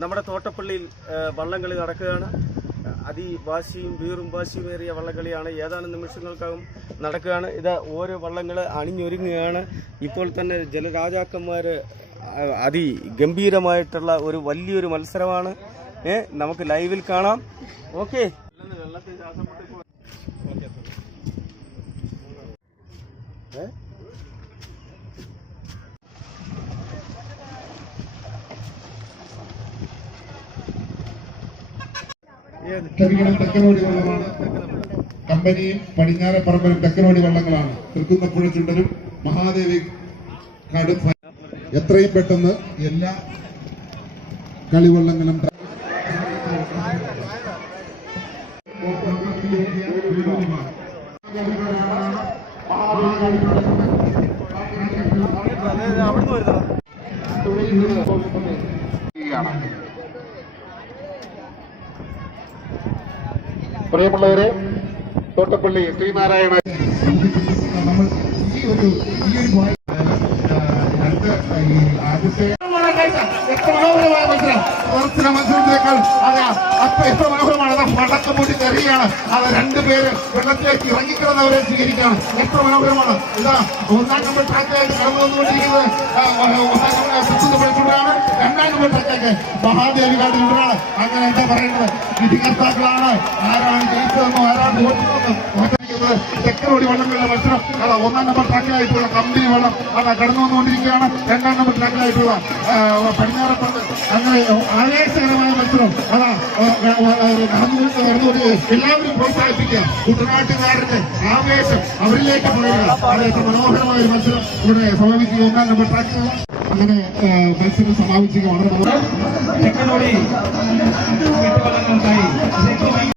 നമ്മുടെ തോട്ടപ്പള്ളിയിൽ വള്ളംകളി നടക്കുകയാണ്. അതിവാശിയും വീറും വാശിയുമേറിയ വള്ളംകളിയാണ് ഏതാനും നിമിഷങ്ങൾക്കകം നടക്കുകയാണ്. ഇത് ഓരോ വള്ളങ്ങൾ അണിഞ്ഞൊരുങ്ങുകയാണ്. ഇപ്പോൾ തന്നെ ജലരാജാക്കന്മാർ അതിഗംഭീരമായിട്ടുള്ള ഒരു വലിയൊരു മത്സരമാണ്. നമുക്ക് ലൈവിൽ കാണാം. ഓക്കെ. ഏ? ക്ഷമിക്കണം തെക്കനോടി വള്ളമാണ്. കമ്പനിയും പടിഞ്ഞാറപ്പറമ്പിലും തെക്കനോടി വള്ളങ്ങളാണ്. തൃക്കുന്നപ്പുഴ ചുണ്ടനും മഹാദേവി കാട് എത്രയും പെട്ടെന്ന് എല്ലാ കളിവള്ളങ്ങളും അവിടുന്ന് വരുന്നതാ. പ്രിയമുള്ളവരെ തോട്ടപ്പള്ളി ശ്രീനാരായണ എത്ര മനോഹരമായ മത്സരം. മത്സരത്തിനേക്കാൾ അതെ അത്ര മനോഹരമാണ്. പടക്കം പൊട്ടി തെറിയാണ്. അത് രണ്ടുപേര് വെള്ളത്തിലേക്ക് ഇറങ്ങിക്കിടന്നവരെ സ്വീകരിക്കുകയാണ് എത്ര മനോഹരമാണ്. ഇതാ ഒന്നാം നമ്പർ ട്രാക്കായിട്ട് കടന്നു വന്നുകൊണ്ടിരിക്കുന്നത് ഒന്നാം നമ്പർ പഠിച്ചുകൊണ്ടാണ് രണ്ടാം നമ്പർ ട്രാക്കിലേക്ക് മഹാദേവി കാട്ടിലുണ്ടാണ് അങ്ങനെ എന്താ പറയുന്നത് വിധികർത്താക്കളാണ് ആരാണ് ജയിച്ചതെന്നോ ആരാണ് തോറ്റതെന്നോ തെക്കനോടി വള്ളങ്ങളുടെ മത്സരം. അതാ ഒന്നാം നമ്പർ ട്രാക്കിലായിട്ടുള്ള കമ്പനി വള്ളം അതാ കടന്നു വന്നുകൊണ്ടിരിക്കുകയാണ് രണ്ടാം നമ്പർ ട്രാക്കിലായിട്ടുള്ള പടിഞ്ഞാറപ്പുറത്ത് അങ്ങനെ എല്ലാത്തിനും എല്ലാവരും പ്രോത്സാഹിപ്പിക്കുക. കുട്ടനാട്ടുകാരന്റെ ആവേശം അവരിലേക്ക് പറയുക. അവരൊക്കെ മനോഹരമായ ഒരു മത്സരം ഇവിടെ സമാപിക്കുക ഒന്നാം നമ്പർ ട്രാക്ക് അങ്ങനെ മത്സരം സമാപിക്കുക വളരെ